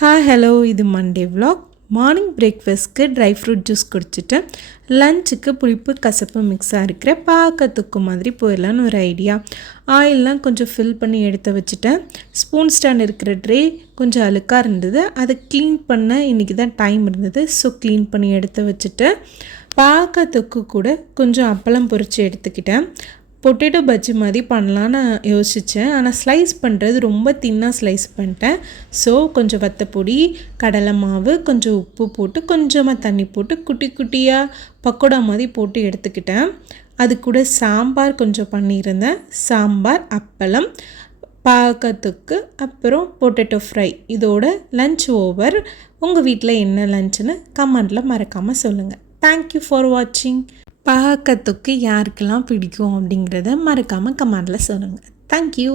Hi hello, இது Monday vlog. Morning பிரேக்ஃபாஸ்ட்க்கு dry fruit juice குடிச்சிட்டு லஞ்சுக்கு புளிப்பு கசப்பு மிக்ஸாக இருக்கிற பாக்கத்துக்கு மாதிரி போயிடலான்னு ஒரு ஐடியா. ஆயிலெலாம் கொஞ்சம் ஃபில் பண்ணி எடுத்து வச்சுட்டேன். ஸ்பூன் ஸ்டாண்ட் இருக்கிற ட்ரே கொஞ்சம் அழுக்காக இருந்தது, அதை க்ளீன் பண்ண இன்றைக்கி தான் டைம் இருந்தது. ஸோ க்ளீன் பண்ணி எடுத்து வச்சுட்டு பாக்கத்துக்கு கூட கொஞ்சம் அப்பளம் பொரித்து எடுத்துக்கிட்டேன். பொட்டேட்டோ பஜ்ஜி மாதிரி பண்ணலான்னு யோசித்தேன், ஆனால் ஸ்லைஸ் பண்ணுறது ரொம்ப தின்னாக ஸ்லைஸ் பண்ணிட்டேன். ஸோ கொஞ்சம் வத்தப்பொடி, கடலை மாவு, கொஞ்சம் உப்பு போட்டு கொஞ்சமாக தண்ணி போட்டு குட்டி குட்டியாக பக்கோடா மாதிரி போட்டு எடுத்துக்கிட்டேன். அது கூட சாம்பார் கொஞ்சம் பண்ணியிருந்தேன். சாம்பார், அப்பளம், பாக்கத்துக்கு, அப்புறம் பொட்டேட்டோ ஃப்ரை. இதோட லன்ச் ஓவர். உங்கள் வீட்டில் என்ன லன்ச்சுன்னு கமெண்டில் மறக்காமல் சொல்லுங்கள். தேங்க்யூ ஃபார் வாட்சிங். பாக்கத்துக்கு யாருக்கெல்லாம் பிடிக்கும் அப்படிங்கிறத மறக்காமல் கமெண்டில் சொல்லுங்கள். தேங்க்யூ.